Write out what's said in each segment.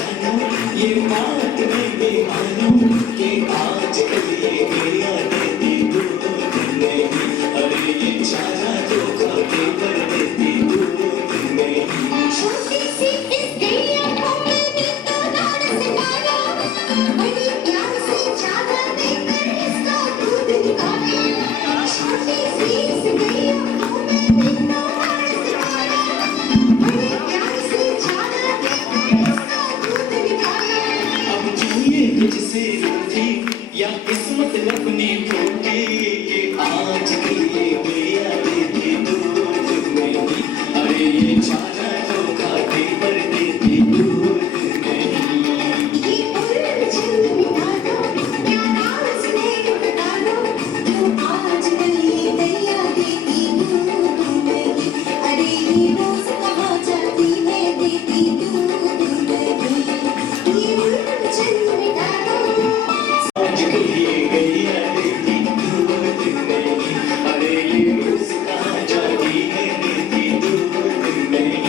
जानो ये बात मैं मानो कि आज कल ये गया देती दूध नहीं, अरे ये चारा धोखा के कर देती दूध नहीं। छोटी सी इस गैया को मैंने तो लाड से पाला, बड़ी प्यार से चादर देकर इसका दूध निकाला। छोटी सी इस गैया को मैंने तो लाड से पाला, बड़ी प्यार से चादर देकर इसका दूध निकाला। अब क्यों ये तुझसे रूठी या किस्मत अपनी टूटी कि आज की ये गया देती दूध नहीं, अरे ये चारा धोखा के कर देती दूध नहीं। ये उलझन मिटा दो, प्यार स्नेह बता दो, क्यों आजकल ये गैया देती दूध नहीं, अरे ये रोज कहाँ जाती है देती दूध नहीं। ये उलझन मिटा दो। आज कल ये गैया देती दूध नहीं, अरे ये रोज कहाँ जाती है देती दूध नहीं।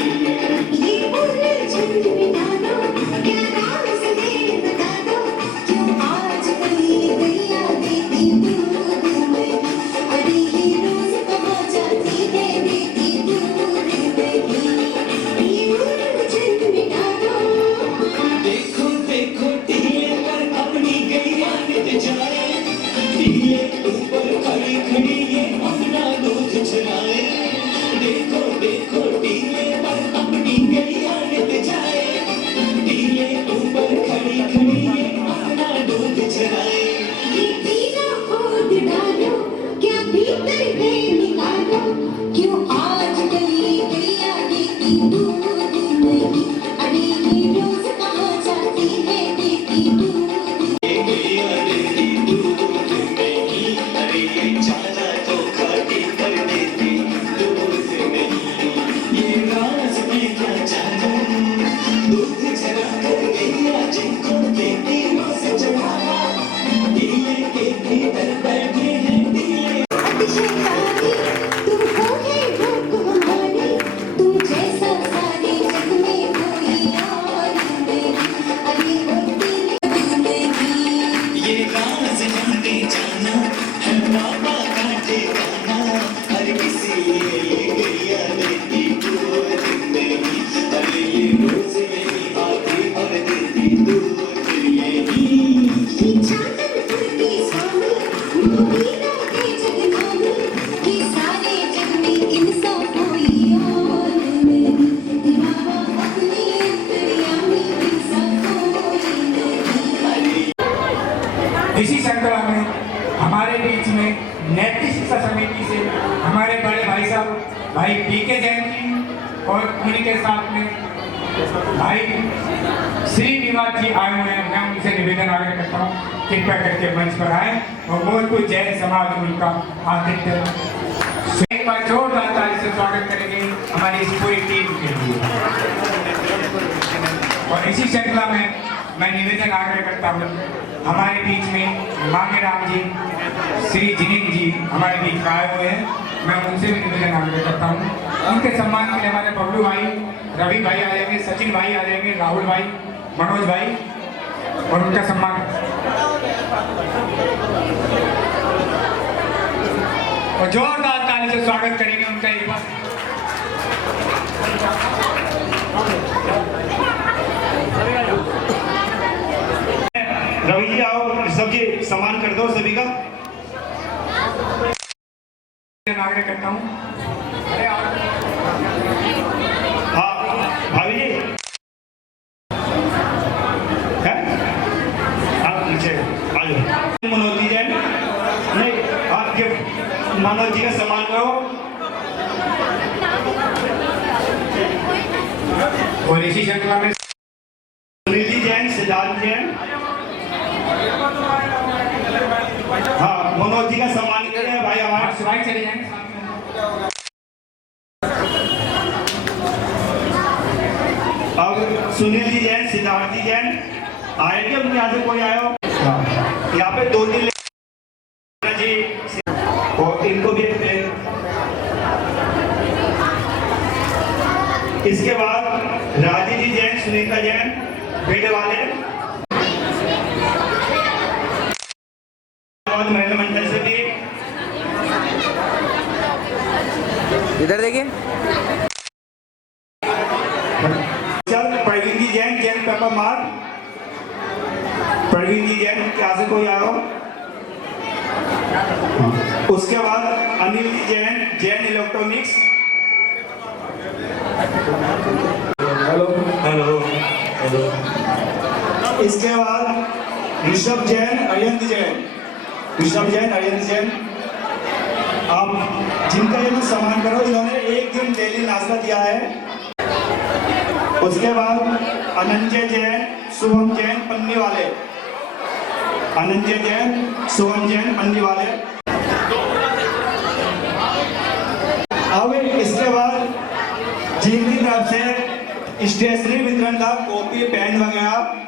ये उलझन मिटा दो, प्यार स्नेह बता दो, क्यों आजकल ये गैया देती दूध नहीं, अरे ये रोज कहाँ जाती है देती दूध नहीं। ये उलझन मिटा दो। देखो देखो टीले पर अपनी गैया नित जाए, टीले ऊपर खड़ी खड़ी ये अपना दूध चलाए। देखो देखो टीले पर अपनी गैया नित जाए, टीले ऊपर खड़ी खड़ी ये अपना दूध चलाए। ये पीला खोद डालो, क्या भीतर है निकालो, क्यों आजकल ये गैया देती दूध नहीं, अरे ये रोज कहाँ जाती है देती दूध। ये गैया देती दूध नहीं, अरे ये चारा धोखा के कर देती दूध नहीं। ये राज मैं क्या जानूं, दूध चरा कर गैया जिनको देती रोज चढ़ावा, टीले के भीतर बैठे हैं टीले। अतिशयकारी तुमको है रोक हमारी, तुम जैसा सारे जग में कोई और नहीं, अरे होती नहीं। ये राज मैंने जाना है बाबा का ठिकाना, हर किसी लिए ये गैया देती दूध नहीं, अरे ये रोज मेरी आती और देती दूध यही। ये चादर उड़ती स्वामी, मुबीना के जगनामी, ये सारे जग में इनसा कोई और नहीं, बाबा अपनी अंतर्यामी इनसा कोई नहीं। इसी श्रृंखला में हमारे बीच में नैतिक शिक्षा समिति से हमारे बड़े भाई साहब भाई पीके जैन जी और उन्हीं के साथ में भाई श्रीनिवास जी आए हुए हैं। मैं उनसे निवेदन आग्रह करता हूँ कृपया करके मंच पर आए और मोहनपुर जैन समाज में उनका आतिथ्य एक बार जोरदार ताली से स्वागत करेंगे हमारी इस पूरी टीम के लिए। और इसी श्रृंखला में मैं निवेदन आग्रह करता हूँ हमारे बीच में मांगेराम जी श्री जिनेन्द्र जी हमारे बीच आए हुए हैं। मैं उनसे भी निवेदन आग्रह करता हूँ उनके सम्मान के लिए हमारे बबलू भाई रवि भाई आ जाएंगे, सचिन भाई आ जाएंगे, राहुल भाई, मनोज भाई और उनका सम्मान और जोरदार ताली से स्वागत करेंगे उनका एक बार। रवि जी आओ, सबके सम्मान कर दो सभी का। आग्रह करता हूँ। हाँ भाभी जी है, आप नीचे आ जाओ। मनोज जी जैन नहीं, आपके मनोज जी का सम्मान करो। और इसी श्रृंखला में सुनील जी जैन, सिद्धार्थ जैन, हाँ मनोज जी का सम्मान करें भाई हमारे। सिवाय चले जाएंगे। अब सुनील जी जैन, सिद्धार्थ जी जैन आएंगे, उनके यहाँ से कोई आया हो। यहाँ पे 2-3 जी और इनको भी इसके बाद राजी जी जैन, सुनीता जैन, पेड़ वाले और महिला मंडल से भी इधर देखिए। चल प्रवीण जी जैन जैन पेपर मार्क। प्रवीण जी जैन क्या से कोई आया हो? उसके बाद Anil ji Jain Jain electronics. Hello hello hello. इसके बाद ऋषभ जैन अरियंत जैन। ऋषभ जैन अरियंत जैन आप जिनका ये कुछ सम्मान करो, इन्होंने एक दिन डेली नाश्ता दिया है। उसके बाद अनंजय जैन शुभम जैन पन्नी वाले। अनंजय जैन शुभम जैन पन्नी वाले। अब इसके बाद जिनकी तरफ से स्टेशनरी वितरण था, कॉपी पेन वगैरह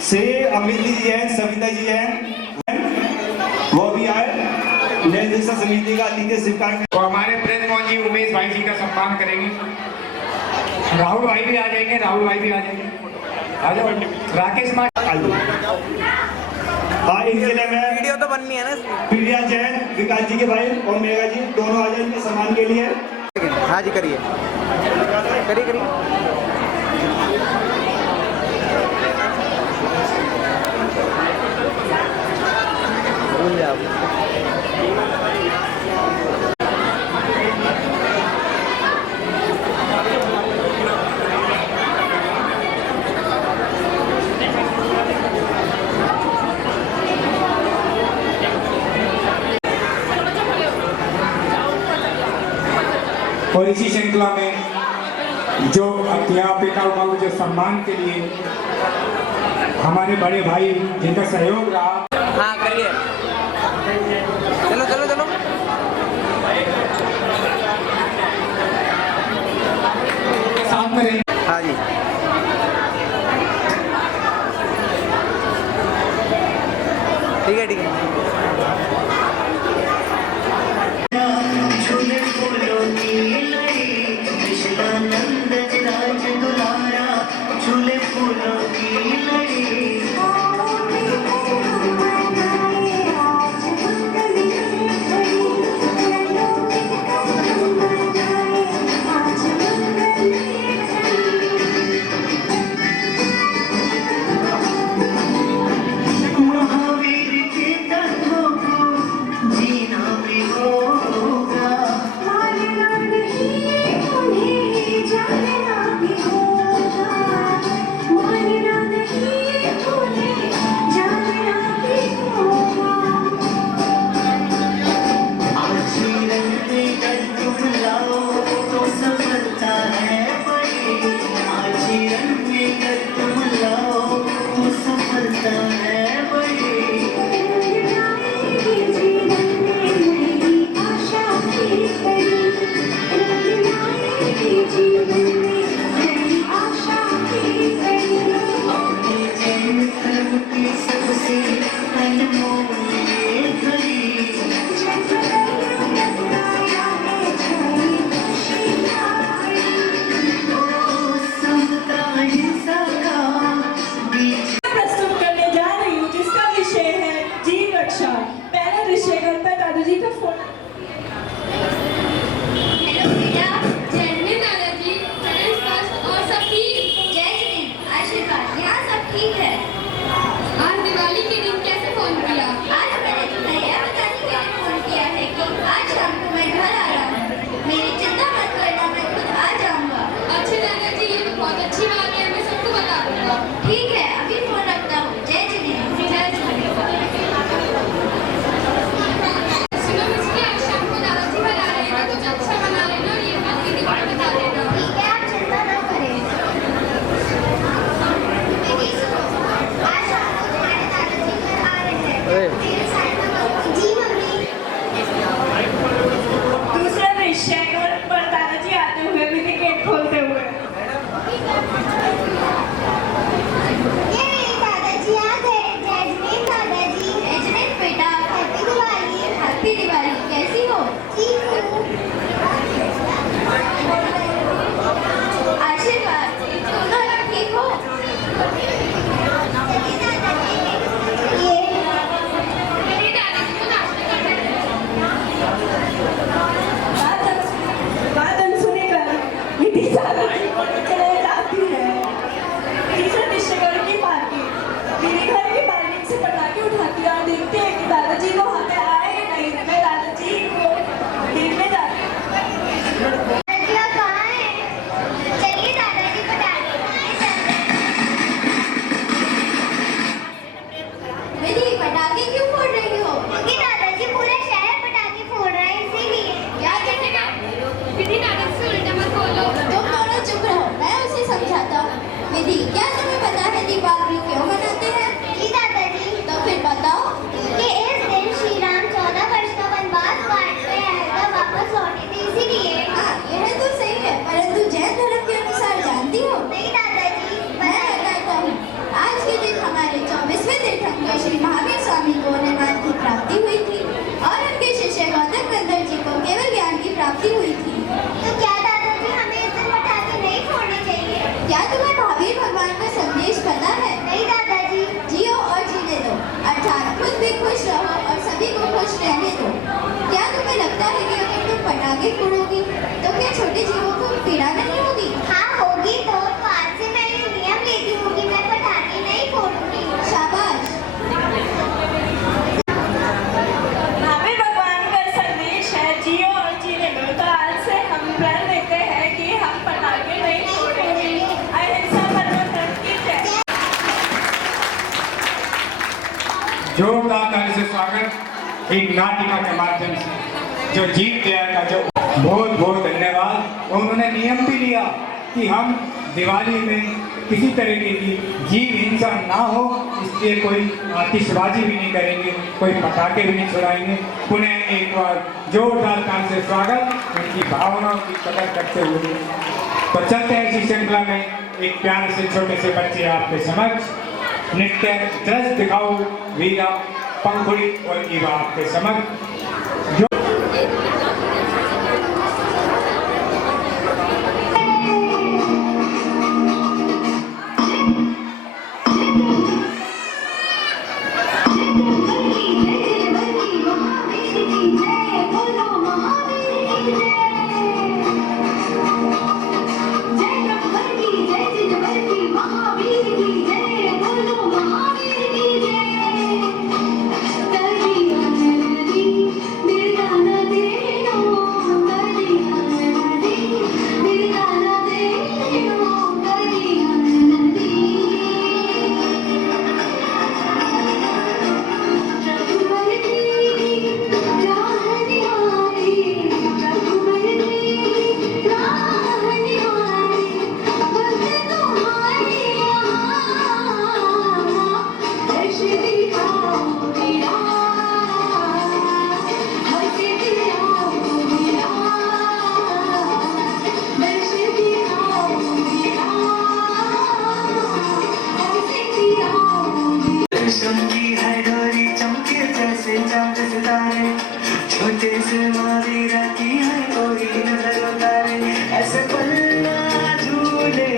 से अमित जी जैन सविता जी जैन वो भी आए। निर्देशक समिति का अतिथि स्वीकार तो हमारे ब्रज मोहन जी उमेश भाई जी का सम्मान करेंगे। राहुल भाई भी आ जाएंगे, राहुल भाई भी आ जाएंगे। आ जाओ राकेश माँ। हाँ, इनके लिए मैं वीडियो तो बननी है ना। प्रिया जैन विकास जी के भाई और मेघा जी दोनों आ जाए इनके सम्मान के लिए। हाँ जी करिए करिए करिए। भूल जाओ। और इसी श्रृंखला में जो अध्यापिकाओं का जो सम्मान के लिए हमारे बड़े भाई जिनका सहयोग रहा। हाँ करिए। चलो चलो चलो। साथ में रहेंगे। हाँ जी ठीक है ठीक है। झूले फूलों की लड़ी कृष्णानंद राज दुलारा। झूले फूलों की लड़ी आज मंगल जोरदार ताली से स्वागत एक नाटिका के माध्यम से जो जीत गया का जो बहुत बहुत धन्यवाद। और उन्होंने नियम भी लिया कि हम दिवाली में किसी तरीके की जीव हिंसा ना हो, इसलिए कोई आतिशबाजी भी नहीं करेंगे, कोई पटाखे भी नहीं छुड़ाएंगे। पुनः एक बार जोरदार ताली से स्वागत उनकी भावनाओं की कदर करते हुए। तो चलते हैं इसी श्रृंखला में एक प्यारे से छोटे से बच्चे आपके समक्ष नृत्य दृश्य दिखाओ वीरा पंखुड़ी और ईवा आपके समक्ष। चमकी है डोरी चमके जैसे चांद सितारे, छोटे से मावीरा की है कोई नजर उतारे। ऐसे पन्ना झूले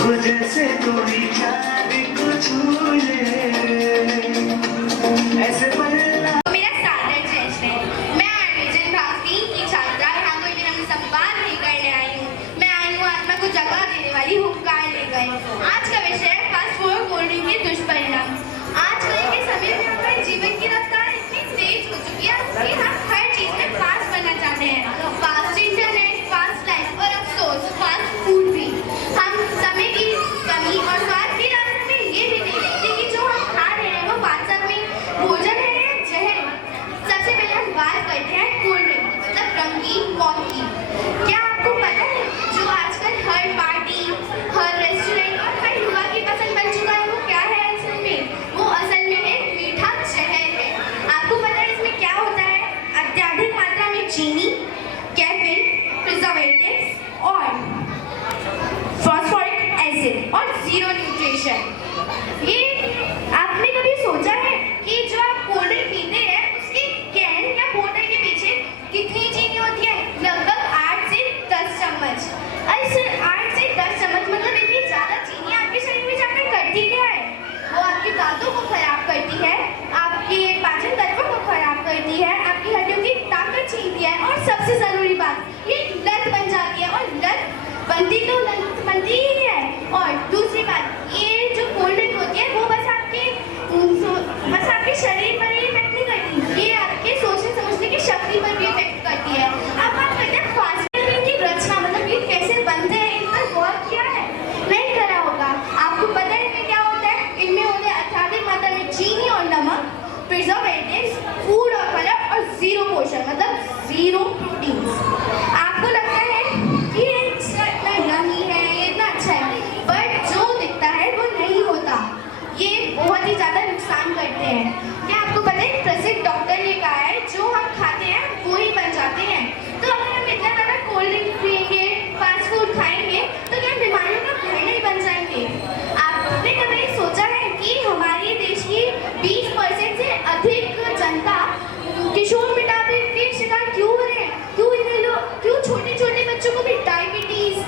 हो जैसे कोई चांद को झूले, ऐसे पन्ना। मेरा सादर जश्न है। मैं आर्टिजन भाग 3 की छात्रा यहाँ कोई विनम्र संवाद नहीं करने आई हूँ। मैं आई हूँ आत्मा को जगा देने वाली हुंकार ले गए। आज का विषय है फास्ट फूड कोल्ड ड्रिंक के दुष्परिणाम। आजकल के समय में हमारे जीवन की रफ्तार इतनी तेज हो चुकी है कि हम हर चीज में फास्ट बनना चाहते हैं। फास्ट इंटरनेट, फास्ट लाइफ और अफसोस फास्ट फूड भी। हम समय की कमी और स्वाद की रास्ते में ये भी नहीं देखते कि जो हम खा रहे हैं वो वास्तव में भोजन है या जहर। सबसे पहले हम बात करते हैं कोल्ड ड्रिंक मतलब रंगीन मौत की। क्या आपको पता है जो आजकल हर पार्टी, हर रेस्टोरेंट और हर युवा की पसंद बन चुका है वो क्या है? असल में वो असल में एक मीठा जहर है। आपको पता है इसमें क्या होता है? अत्यधिक मात्रा में चीनी, कैफीन, प्रिजर्वेटिव्स और फास्फोरिक एसिड और जीरो न्यूट्रिशन। ये आपने कभी सोचा है कि जो आप कोल्ड ड्रिंक पीते हैं उसकी कैन या बोतल के पीछे कितनी चीनी होती है? लगभग 8 से 10 चम्मच। ऐसे 8 से 10 चम्मच मतलब इतनी ज्यादा चीनी आपके शरीर में जाकर करती क्या है? वो आपके दांतों को खराब करती है, आपके पाचन तंत्र को खराब करती है, आपकी हड्डियों की ताकत छीनती है और सबसे जरूरी बात ये लत बन जाती है। और लत बनती तो लत बनती ही है। और दूसरी बात ये जो कोल्ड ड्रिंक होती है वो बस आपके शरीर पर ही इफेक्ट नहीं करती, ये आपके सोचने समझने की शक्ति पर भी इफेक्ट करती है। अब बात करते हैं फास्ट फूड की रचना मतलब ये कैसे बनते हैं, इन पर गौर किया है? नहीं करा होगा। आपको पता है इनमें क्या होता है? इनमें होते हैं अत्यधिक मात्रा में चीनी और नमक, प्रिजर्वेटिव्स, फूड और कलर और जीरो पोषण मतलब जीरो प्रोटीन्स। आपको लगता है कि ये इतना यम्मी है, ये इतना अच्छा है, बट जो दिखता है वो नहीं होता। ये बहुत ही ज्यादा नुकसान करते हैं। क्या आपको पता है प्रसिद्ध डॉक्टर ने कहा है जो हम खाते हैं वो ही बन जाते हैं। तो अगर हम इतना ज्यादा कोल्ड ड्रिंक पिएंगे, फास्ट फूड खाएंगे तो क्या बीमारियों का घर नहीं बन जाएंगे? आपने कभी सोचा है कि हमारे देश की 20% से अधिक जनता किशोर मोटापे के शिकार क्यों हो रहे हैं? क्यों छोटे छोटे बच्चों को भी डायबिटीज,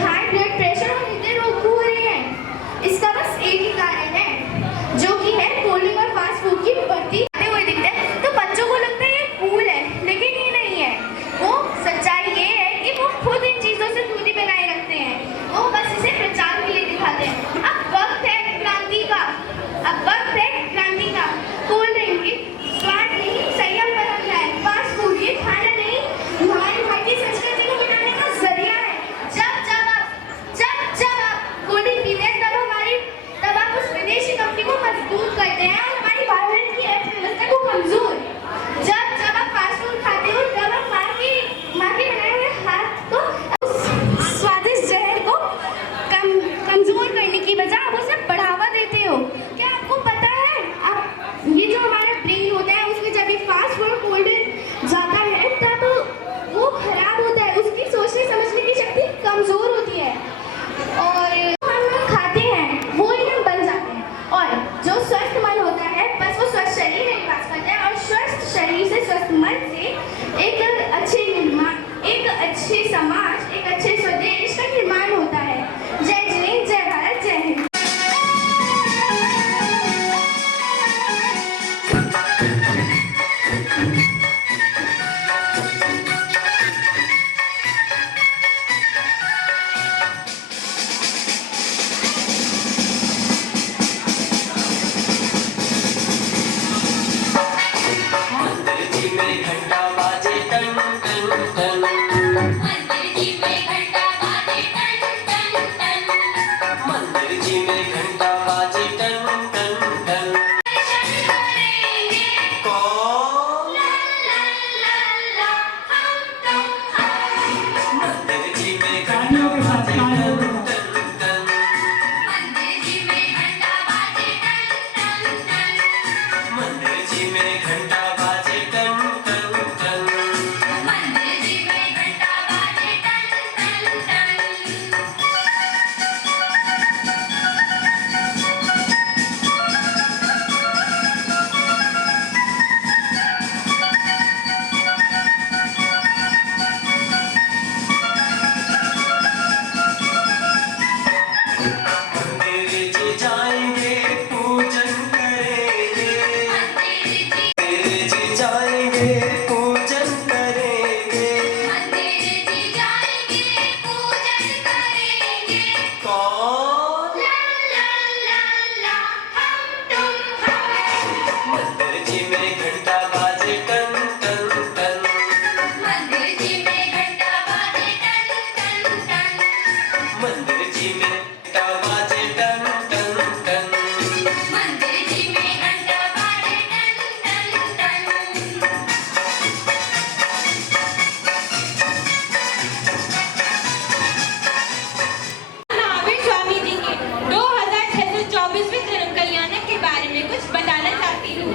हाई ब्लड प्रेशर और हृदय रोग हो रहे हैं? इसका बस एक ही कारण है जो कि है कोल्ड ड्रिंक और फास्ट फूड की बढ़ती हुए दिखते हैं। तो बच्चों को लगता है ये कूल है, लेकिन ये नहीं है। वो सच्चाई ये है कि वो खुद इन चीजों से दूरी बनाए रखते हैं, वो बस इसे प्रचार के लिए दिखाते हैं। अब वक्त है क्रांति का, कोल्ड ड्रिंक की स्वाद नहीं संयम बदलना है, फास्ट फूड ये खाना नहीं हमारी भारतीय संस्कृति को बनाने का जरिया है। जब आप कोल्ड ड्रिंक पीते हैं तब आप उस विदेशी कंपनी को मजबूत करते हैं और हमारी एनवायरनमेंट की अर्थव्यवस्था को कमजोर। जब आप फास्ट फूड खाते हो तब आप माँ के बनाए हुए हाथ को स्वादिष्ट जहर को कमजोर करने की बजाय आप उसे बढ़ावा देते हो। क्या आपको पता है आप ये जो हमारा ब्रेन होता है उसमें जब भी फास्ट फूड कोल्ड जाता है तब वो खराब होता है, उसकी सोचने समझने की शक्ति कमजोर होती है और हम लोग खाते हैं वो ही हम बन जाते हैं। और जो स्वस्थ मन होता है बस वो स्वस्थ शरीर में निवास करता है और स्वस्थ शरीर से स्वस्थ मन से एक अच्छे समाज, एक अच्छे स्वदेश का निर्माण होता है। जय जिनेंद्र, जय भारत, जय हिंद। मंदिर जी में घंटा बाजे टन टन टन। मंदिर जी में घंटा बाजे टन टन टन। मंदिर जी में घंटा बाजे टन टन टन। दर्शन करेंगे कौन? ला ला ला ला हम तुम हम। मंदिर जी में घंटा बाजे टन टन टन। मंदिर जी में घंटा बाजे टन टन टन। मंदिर जी में घंटा बाजे टन टन टन। मंदिर जी में घंटा बाजे टन टन टन। मंदिर जी जाएंगे पूजन करेंगे। मंदिर जी जाएंगे पूजन करेंगे। मंदिर जी जाएंगे पूजन करेंगे। कौन? ला ला ला ला हम तुम हम। मंदिर जी में घंटा बाजे टन टन टन। मंदिर जी में घंटा बाजे टन टन टन। मंदिर जी में घंटा बाजे टन टन टन। मंदिर जी में घंटा बाजे ton ton ton. Mahavir Swami ji के 2624वें धर्म कल्याण के बारे में कुछ बताना चाहती हूँ।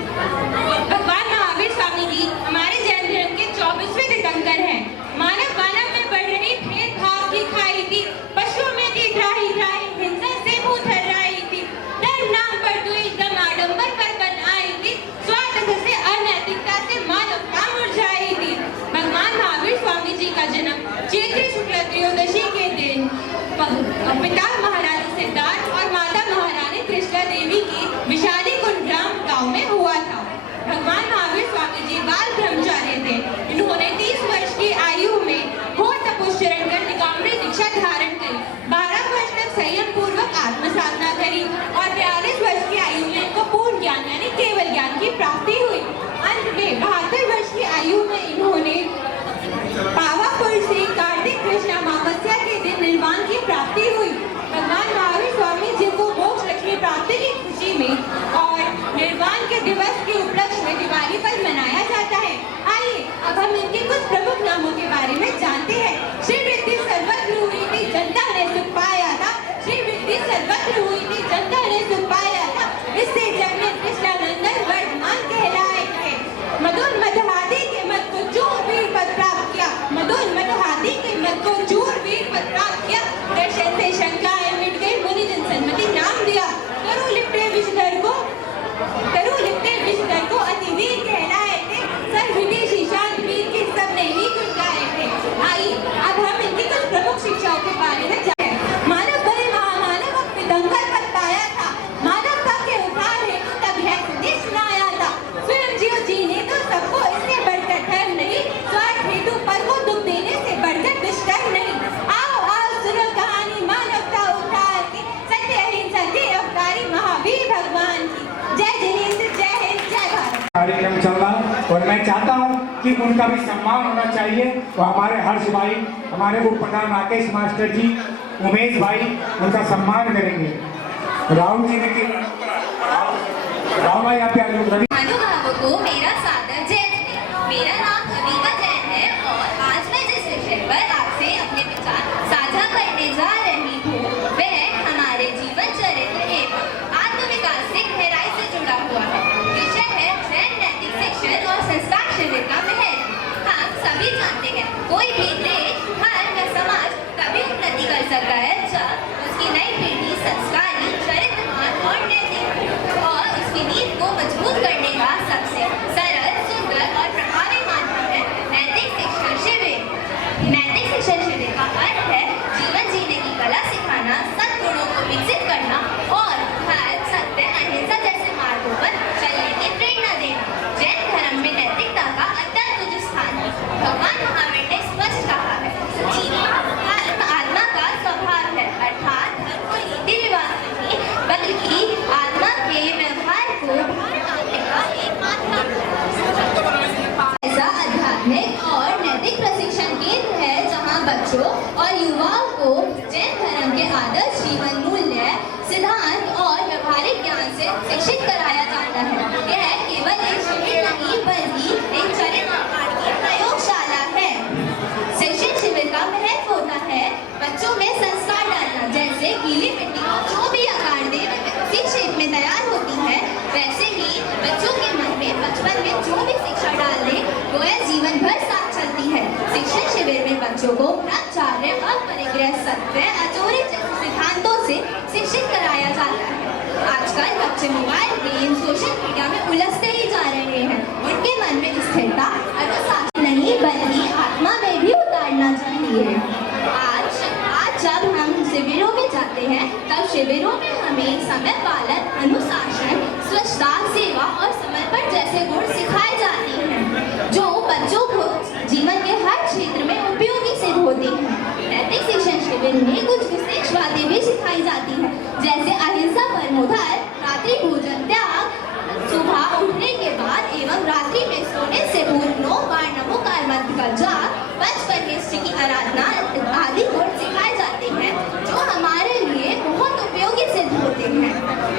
भगवान महावीर स्वामी जी हमारे जैन धर्म के 24वें तीर्थंकर हैं। मानव में बढ़ रही भेदभाव की खाई थी, पशुओं में थी त्राही त्राही, हिंसा से मुंह थर्राई थी, धर्म नाम पर द्वेष दम आडंबर पर बन आई थी, स्वार्थ से अनैतिकता से मानवता मुरझाई थी। भगवान महावीर स्वामी जी का जन्म चैत्र शुक्ल त्रयोदशी के दिन पिता महाराज सिद्धार्थ और माता महारानी कृष्णा देवी की विशाली कुंड्राम गांव में हुआ था। भगवान महावीर स्वामी जी बाल ब्रह्मचारी थे। इन्होंने 30 वर्ष की आयु में घोर तपस्या कर निकाम्री दीक्षा धारण करी। 12 वर्ष तक संयम पूर्वक आत्म साधना करी और 42 वर्ष की आयु में इनको पूर्ण ज्ञान यानी केवल ज्ञान की प्राप्ति हुई। अंत में 72 वर्ष की आयु में इन्होंने पावापुर से कार्तिक कृष्ण अमावस्या के दिन निर्वाण की प्राप्ति हुई। भगवान महावीर स्वामी जी को मोक्ष लक्ष्मी प्राप्ति की खुशी में और निर्वाण के दिवस के उपलक्ष्य में दिवाली पर मनाया जाता है। आइए अब हम इनके कुछ प्रमुख नामों के बारे में जानते हैं। श्री वृद्धि सर्वत्र हुई थी, जनता ने सुख पाया था। श्री वृद्धि सर्वत्र हुई थी, जनता ने सुख पाया था। इससे जग में कृष्णानंदन वर्धमान कहलाए थे। मदोन्मद हाथी के मत को चूर वीर पद प्राप्त किया। मदोन्मद हाथी के मत को चूर वीर पद प्राप्त किया। दर्शन से शंकाएं मिट गई, मुनि जन सन्मति नाम दिया। तरु लिपटे विषधर को अति वीर कहलाए थे। सर्वविदेशी शांत वीर की सबने ही गुण गाए थे। आइए अब हम इनकी कुछ प्रमुख शिक्षाओं के बारे में जानें। मानव बड़े महामानव तीर्थंकर पद पाया था। मानवता के उद्धार हेतु तब यह संदेश सुनाया था। स्वयं जीव जीने तो सबको, इससे बढ़कर धर्म नहीं। स्वार्थ हेतु पर को दुख देने से बढ़कर दुष्कर्म नहीं। आओ आओ सुनो कहानी मानवता उद्धार की, सत्य अहिंसा के अवतारी महावीर भगवान की। जय जिनेंद्र, जय हिंद, जय भारत। कार्यक्रम चल रहा है और मैं चाहता हूं कि उनका भी सम्मान होना चाहिए। तो हमारे हर्ष भाई, हमारे उप प्रधान राकेश मास्टर जी, उमेश भाई उनका सम्मान करेंगे। राहुल जी ने राहुल भाई आप आ जाओ। शिक्षित कराया जाता है। यह केवल एक शिविर नहीं बल्कि एक चरित्र की प्रयोगशाला है। शिक्षण शिविर का महत्व होता है बच्चों में संस्कार डालना, जैसे गीली मिट्टी को जो भी आकार दे उसी शेप में तैयार होती है, वैसे ही बच्चों के मन में बचपन में जो भी शिक्षा डाल दे वो जीवन भर साथ चलती है। शिक्षण शिविर में बच्चों को ब्रह्मचर्य, अपरिग्रह, सत्य, अचोरी जैसे सिद्धांतों से शिक्षित कराया जाता है। आजकल बच्चे मोबाइल गेम, सोशल मीडिया में उलझते ही जा रहे हैं। उनके मन में स्थिरता अनुशासन नहीं बल्कि आत्मा में भी उतारना चाहिए। आज जब हम शिविरों में जाते हैं तब शिविरों में हमें समय पालन, अनुशासन, स्वच्छता, सेवा और समर्पण जैसे गुण सिखाए जाते हैं जो बच्चों को जीवन के हर क्षेत्र में उपयोगी सिद्ध होते हैं। नैतिक शिक्षण शिविर में कुछ विशेष बातें भी सिखाई जाती हैं, जैसे अहिंसा, परमोधर्म, रात्रि भोजन त्याग, सुबह उठने के बाद एवं रात्रि में सोने से पूर्व 9 बार नमोकार मंत्र का जाप, पंचपरमेष्ठी की आराधना आदि गुण सिखाए जाते हैं जो हमारे लिए बहुत उपयोगी सिद्ध होते हैं।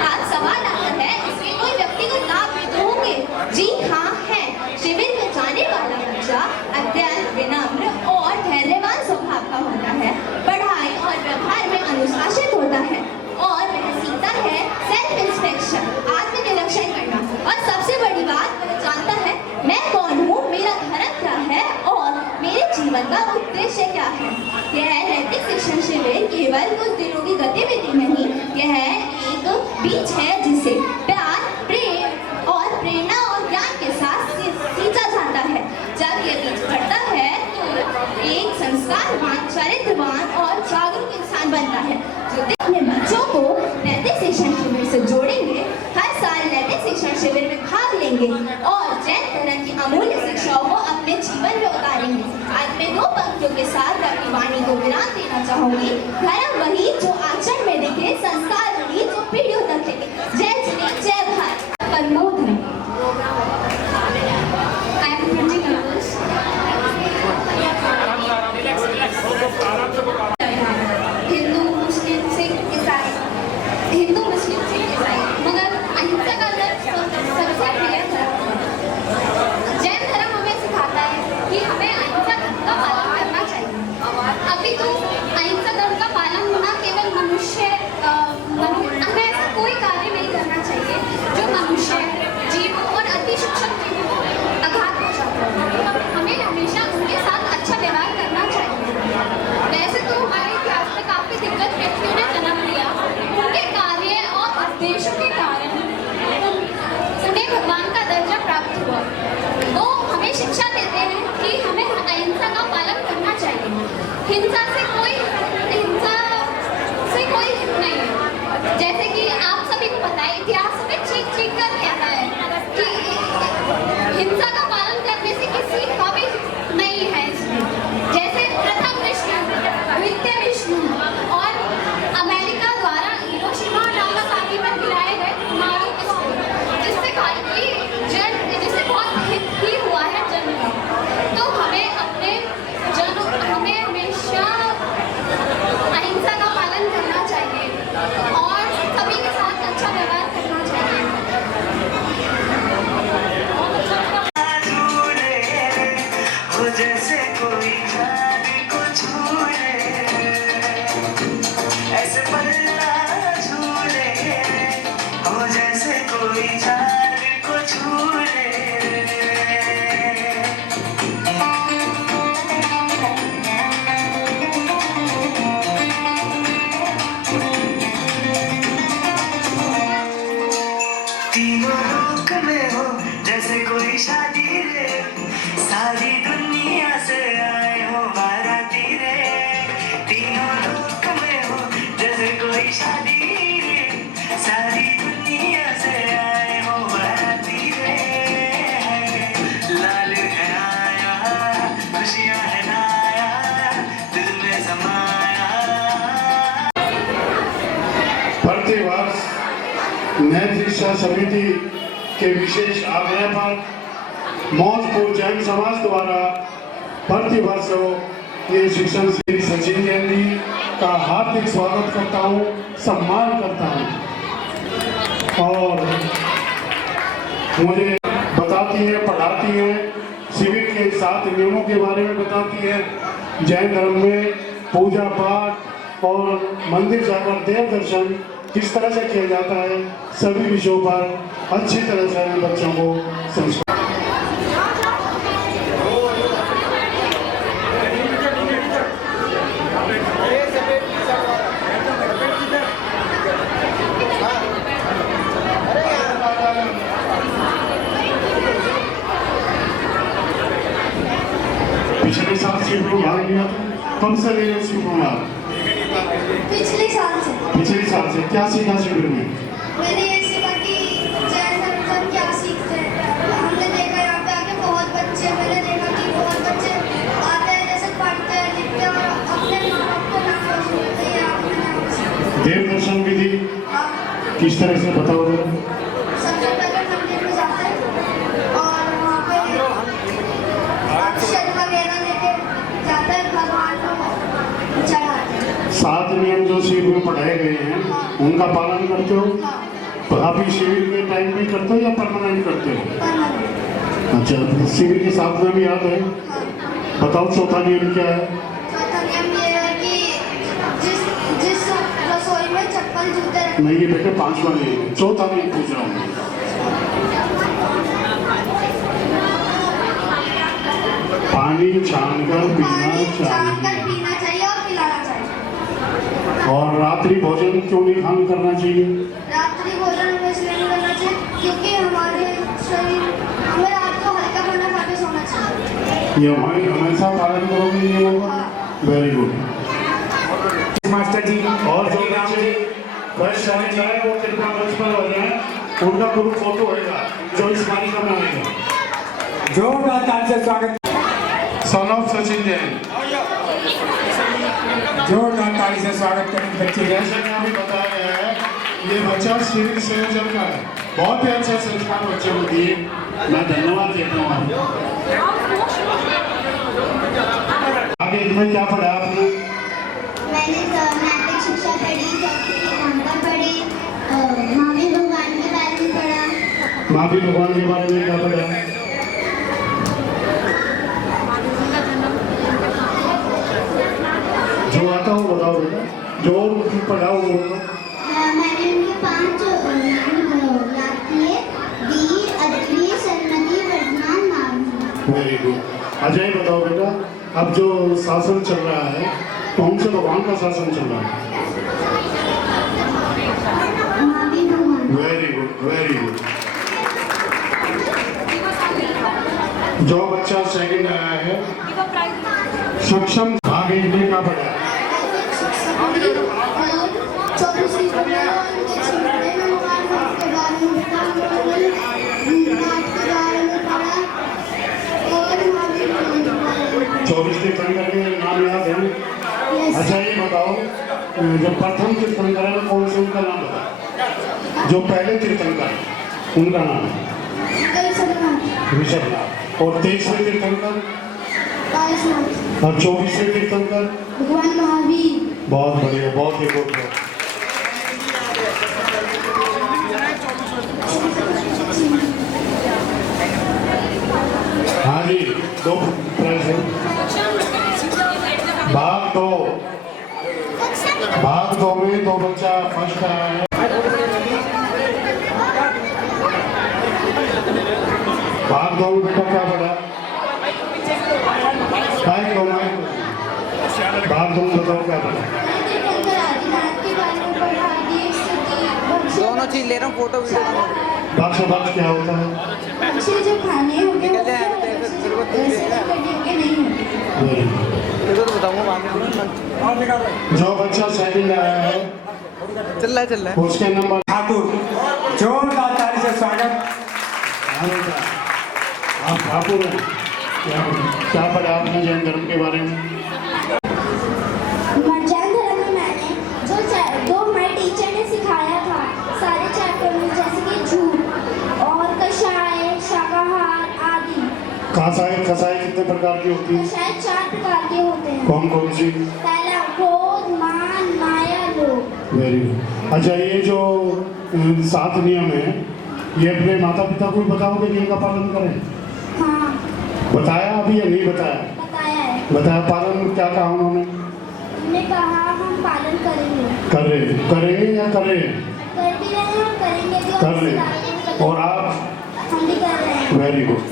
आज सवाल आता है, इसके कोई व्यक्तिगत लाभ भी तो होंगे? जी हाँ है। शिविर में जाने वाला बच्चा अत्यंत विनम्र और धैर्यवान स्वभाव का होता है, पढ़ाई और व्यवहार में अनुशासित होता है और वह सीखता है सेल्फ इंस्पेक्शन, आत्मनिरीक्षण करना, और सबसे बड़ी बात वह जानता है मैं कौन हूँ, मेरा धर्म क्या है और मेरे जीवन का उद्देश्य क्या है। यह नैतिक शिक्षण शिविर केवल कुछ दिनों की गतिविधि नहीं, यह एक बीज है जिसे प्यार, प्रेम और प्रेरणा और ज्ञान के साथ सींचा जाता है। जब यह बीज बढ़ता है तो एक संस्कारवान, चरित्रवान और जागरूक इंसान बनता है जो अपने बच्चों को नैतिक शिक्षण शिविर से जोड़ेंगे, हर साल नैतिक शिक्षण शिविर में भाग लेंगे और जैन धर्म की अमूल्य शिक्षाओं को अपने जीवन में उतारेंगे। आज मैं 2 पंक्तियों के साथ अपनी वाणी को विराम देना चाहूंगी। धर्म वही जो आचरण में दिखे, संस्कार वही जो पीढ़ियों तक टिके। जय श्री, जय Bharat. परमोधर्म। I am pretty nervous. Hindu, मुस्लिम, सिख, ईसाई, हिंदू, मुस्लिम, सिख, ईसाई, मगर अहिंसा का सबसे प्रिय धर्म। जैन धर्म हमें सिखाता है कि हमें अहिंसा का पालन करना चाहिए। अभी तो अहिंसा धर्म का पालन होना केवल हमें ऐसा कोई कार्य नहीं करना चाहिए जो मनुष्य, जीव और अति सूक्ष्म जीवों को आघात पहुंचाता है। हमें हमेशा उनके साथ अच्छा व्यवहार करना चाहिए। वैसे तो हमारे इतिहास में काफी दिग्गज व्यक्तियों ने जन्म लिया, उनके कार्य और उद्देश्यों के कारण उन्हें भगवान का दर्जा प्राप्त हुआ। वो हमें शिक्षा देते हैं कि हमें अहिंसा का पालन करना चाहिए। हिंसा से कोई हित नहीं है। जैसे कि आप सभी को पता है, इतिहास में चीख कर कहता है कि हिंसा का पालन करने से किसी का भी नहीं है इसमें। जैसे प्रथम विश्व युद्ध, द्वितीय विश्व युद्ध और अमेरिका द्वारा हिरोशिमा और नागासाकी में गिराए गए परमाणु विस्फोट, जिससे बहुत हित ही हुआ है जन का। तो हमें हमेशा अहिंसा का पालन करना चाहिए और सभी के साथ अच्छा व्यवहार करना चाहिए। हो जैसे कोई जाने को छूले, ऐसे पल्ला झूले, हो जैसे कोई जाने को छूले। तीनों लोक में हो जैसे कोई शादी रे, सारी दुनिया से आए हो बाराती रे। तीनों लोक में हो जैसे कोई शादी रे, सारी दुनिया से आए हो बाराती रे। लाल है आया, खुशियां है लाया, दिल में समाया। प्रतिवर्ष नैतिक शिक्षा समिति के विशेष आग्रह पर मौजपुर जैन समाज द्वारा प्रतिवर्ष ये शिक्षण श्री सचिन जैन जी का हार्दिक स्वागत करता हूँ, सम्मान करता हूँ। और मुझे बताती है, पढ़ाती है, शिविर के 7 नियमों के बारे में बताती है। जैन धर्म में पूजा पाठ और मंदिर जाकर देव दर्शन किस तरह से किया जाता है, सभी विषयों पर अच्छी तरह से बच्चों को संस्कार। पिछले साल शिविर में भाग लिया था, कब से ले रहे शिविर में आप? पिछले साल से। पिछले साल से क्या सीखा शिविर में? मैंने ये सीखा कि जैन धर्म से हम क्या सीखते हैं। हमने देखा यहाँ पे आके बहुत बच्चे, मैंने देखा कि बहुत बच्चे आते हैं, जैसे पढ़ते हैं, लिखते हैं और अपने माँ बाप को नाम रोशन करते हैं। यहाँ पे मैंने सीखा। देव दर्शन विधि हाँ, किस तरह से बताओ जरा? सबसे पहले मंदिर में जाते हैं और वहाँ पे अक्षर वगैरह लेके जाते हैं, भगवान को चढ़ाते हैं। 7 नियम जो शिविर में पढ़ाए गए हैं उनका पालन करते हो? तो आप इस शिविर के टाइम भी करते हो या परमानेंट करते हो? अच्छा, शिविर के 7 नियम याद है? बताओ चौथा नियम क्या है? चौथा नियम ये है कि जिस रसोई में चप्पल जूते रखें। नहीं, ये बेटे 5वां नियम है, चौथा नियम पूछ रहा हूँ। पानी छानकर पीना चाहिए और पिलाना चाहिए। और रात्रि भोजन क्यों नहीं करना चाहिए? रात्रि भोजन हमें इसलिए नहीं करना चाहिए क्योंकि हमारे शरीर, हमें रात को हल्का खाना खा के सोना चाहिए। ये हमेशा पालन करोगे नियमों का? वेरी गुड मास्टर जी। और जो बच्चे फर्स्ट टाइम जाए वो कृपया मंच पर हो जाए, उनका ग्रुप फोटो होगा जो इस बारी का बनाएगा। जोरदार ताली से स्वागत। सन ऑफ सचिन जैन, जोरदार ताली से स्वागत करें बच्चे। जैसे कि अभी बताया गया है, ये बच्चा शिविर संयोजन का है। बहुत ही अच्छा संस्कार बच्चे को दिए, मैं धन्यवाद देता हूँ। आगे इसमें क्या पढ़ा आपने? मैंने नैतिक शिक्षा पढ़ी, संस्कार पढ़ी, महावीर भगवान के बारे में पढ़ा। महावीर भगवान के बारे में क्या पढ़ा? जो आता हो बताओ बेटा, जो पढ़ा हो बोलो। मैंने उनके 5 नाम याद किए, वीर, अद्री, सरमती, वर्धमान, नाम। Very good. अजय बताओ बेटा, अब जो शासन चल रहा है कौन से भगवान का शासन चल रहा है? महावीर भगवान। Very good, very good. जो बच्चा सेकंड आया है सक्षम भाग इनने का पढ़ा? चौबीस तीर्थंकर के नाम याद है? अच्छा ये बताओ, जो प्रथम तीर्थंकर है कौन से, उनका नाम बताओ। जो पहले तीर्थंकर उनका नाम? ऋषभनाथ। और 23वें तीर्थंकर? और 24वें तीर्थंकर? भगवान महावीर। बहुत बढ़िया, बहुत ही खूब। हाँ जी, 2 प्राइज है। भाग 2 में 2 बच्चा फर्स्ट आया है। भाग 2 में बेटा क्या पढ़ा? भाग 2 में बताओ क्या पढ़ा? दोनों चीज ले रहा हूँ, फोटो वीडियो। भाग से भाग क्या होता है? अच्छे जो खाने होंगे वो नहीं होते। तो बताऊंगा बाद में। जो बच्चा सेकंड आया है चल रहा है उसके नंबर ठाकुर। जोरदार ताली से स्वागत। हाँ बेटा, आप ठाकुर हैं। क्या पढ़ा आपने जैन धर्म के बारे में? जैन धर्म में मैंने जो हमारे टीचर ने सिखाया था सारे चैप्टर में, जैसे कि झूठ और कषाय, शाकाहार आदि। कसाई कितने प्रकार की होती है? कषाय 4 प्रकार के होते हैं। कौन कौन सी? पहला क्रोध, मान, माया, लोभ। Very good. अच्छा ये जो 7 नियम है, ये अपने माता पिता को भी बताओगे कि इनका पालन करें? हाँ बताया अभी या नहीं बताया? बताया है। बताया। पालन क्या कहा उन्होंने? हमने कहा हम पालन करेंगे। करेंगे या कर रहे हैं? कर भी रहे हैं और करेंगे भी। कर रहे हैं। और आप? हम भी कर रहे हैं। Very good.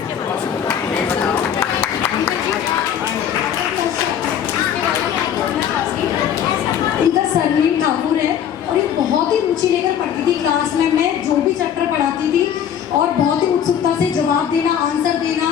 इनका सरनेम ठाकुर है और ये बहुत ही रुचि लेकर पढ़ती थी क्लास में। मैं जो भी चैप्टर पढ़ाती थी और बहुत ही उत्सुकता से जवाब देना, आंसर देना,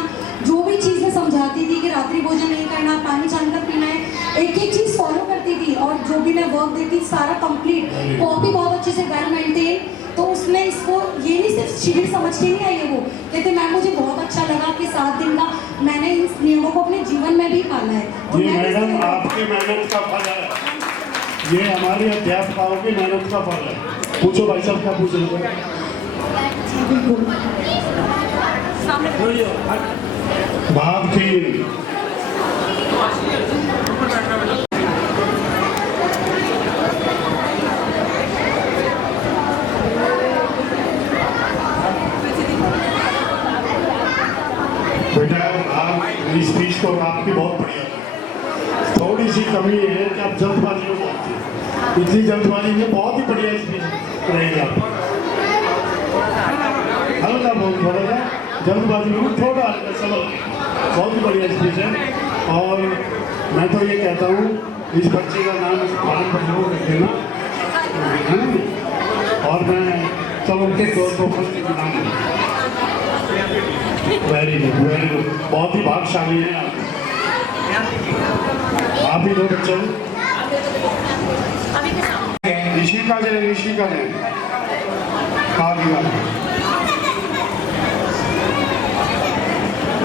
जो भी चीज़ मैं समझाती थी कि रात्रि भोजन नहीं करना, पानी छानकर पीना है, एक एक चीज़ फॉलो करती थी। और जो भी मैं वर्क देती सारा कंप्लीट, कॉपी बहुत अच्छे से वेल मेंटेन। तो उसमें इसको ये नहीं सिर्फ शिविर समझ के नहीं आई है, वो कहते मैम मुझे बहुत अच्छा लगा कि 7 दिन का मैंने इन नियमों को अपने जीवन में भी पाला है। तो ये मैं मैडम आपके मेहनत का फल है, ये हमारी अध्यापकों की मेहनत का फल है। पूछो भाई साहब क्या पूछ रहे थे? भाग 3। बेटा आप स्पीच तो आपकी बहुत बढ़िया थी, थोड़ी सी कमी है कि आप जल्दबाजी में बोलते हैं। इतनी जल्दबाजी में बहुत ही बढ़िया स्पीच रहेगी आप। हल्का बहुत बढ़ेगा, जल्दबाजी में थोड़ा हल्का समझ, बहुत ही बढ़िया स्पीच है। और मैं तो ये कहता हूँ इस बच्चे का नाम इस फॉर्म पर जरूर लिख देना, है ना? और मैं सब उनके दो फर्स्ट का नाम लूँगा। Very good, very good. बहुत ही भाग्यशाली हैं आप ही दो बच्चे। ऋषिका जय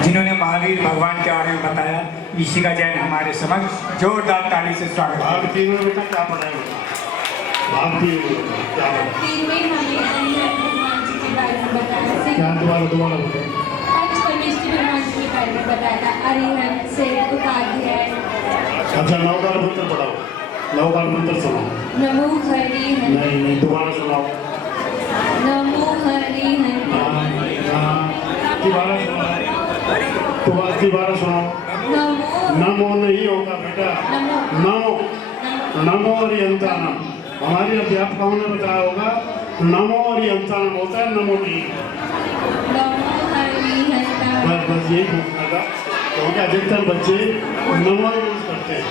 जिन्होंने महावीर भगवान के बारे में बताया, ऋषिका जैन हमारे समक्ष जोरदार ताली से स्वागत। भाग 3 में बेटा क्या पढ़ाएगा? भाग 3 में क्या पढ़ाएगा? 3 में हमें हनुमान जी के बारे में बताया। क्या दोबारा बताओ। परमेश्वरी भगवान जी के बारे में बताया था। अरिहंत से उतार दिया है। अच्छा, नवकार मंत्र पढ़ाओ, नवकार मंत्र सुनाओ। नमो हरि हरि। नहीं, दोबारा सुनाओ। नमो हरि हरि। दोबारा सुनाओ। नमो नहीं होगा बेटा, नमो। नमो अरिहंतानम, हमारी अध्यापकों ने बताया होगा नमो अरिहंतानम होता है, नमो नहीं। नमो हरि हरि। बस यही पूछना था, क्योंकि अधिकतर बच्चे नमो यूज करते हैं।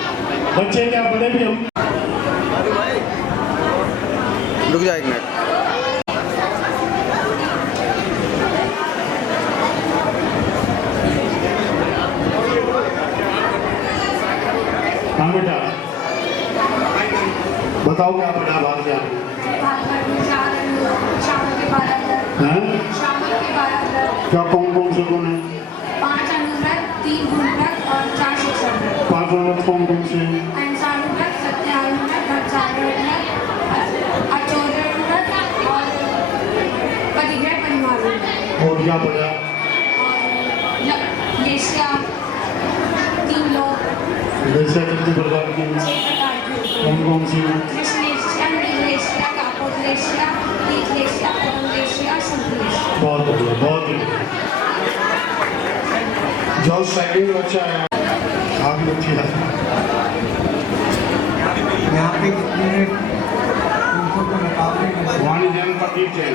बच्चे क्या बड़े भी हम। रुक जा 1 मिनट। हाँ बेटा बताओ क्या पढ़ा भाग जा। क्या कौन से गुण है? 5 अनुव्रत, 3 गुणव्रत और 4 शिक्षाव्रत। 5 अनुव्रत कौन से हैं? अहिंसानुव्रत, सत्यानुव्रत, ब्रह्मचार्यानुव्रत, आचौर्यानुव्रत और परिग्रह परिवारानुव्रत। और क्या पढ़ा? वेश्या, 3 लोग, वैसे कितने प्रकार की? 6 प्रकार की। कौन सी हैं? कृष्णेश्या, मृगेश्या, कापोद्रेश्या, नीतलेश्या, परमलेश्या, शंकरेश्या। बहुत बढ़िया, बहुत ही बढ़िया। जो सेकंड अच्छा है आगे अच्छी है। यहाँ पे वाणी जैन प्रदीप जैन।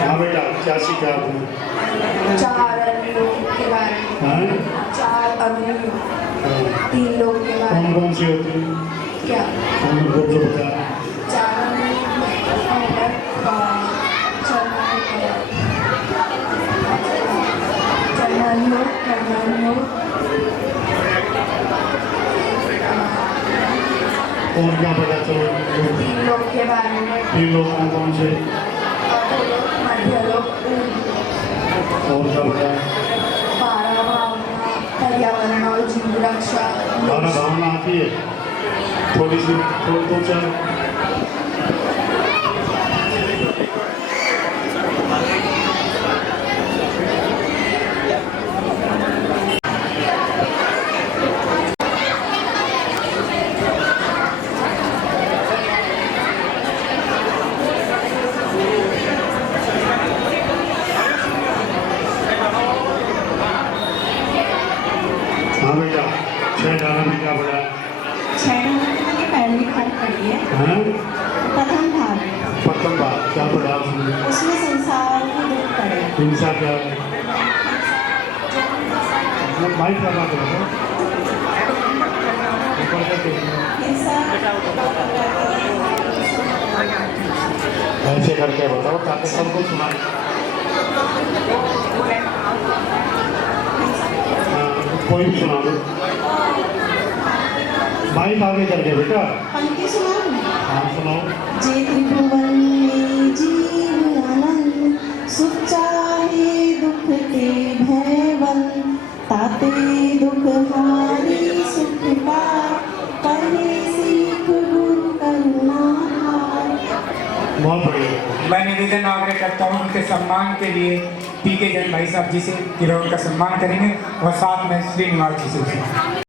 हाँ बेटा क्या सीखा आपने? 4 अनुयोग के बारे में। हाँ? 4 अनुयोग, 3 लोग के बारे में। कौन सी होती है? क्या? कौन जो बता? 4 अनुयोग में और क्या पता चलो? 3 लोग के बारे में। 3 लोग कौन से? मध्य लोग, और क्या पता? 12 भावना, पर्यावरण और जीव रक्षा। 12 भावना आती है थोड़ी सी, थोड़ी तो चल। क्या पढ़ा आपने? उसमें संसार की दुख पड़े। हिंसा क्या है? माइक लगा दो हिंसा ऐसे करके बताओ ताकि सबको सुना। कोई भी सुना दो। माइक आगे करके बेटा। पंक्ति सुनाऊं? हाँ सुनाओ। जे त्रिभुवन में जीव आनंद, सुख चाहे दुख ते भयवन, ताते दुख हारी सुख पार, पढ़े सीख गुरु करुणा हार। बहुत बढ़िया। मैं निवेदन आग्रह करता हूँ उनके सम्मान के लिए पीके जैन भाई साहब जी से कि वे उनका सम्मान करेंगे और साथ में श्रीनिवास जी से।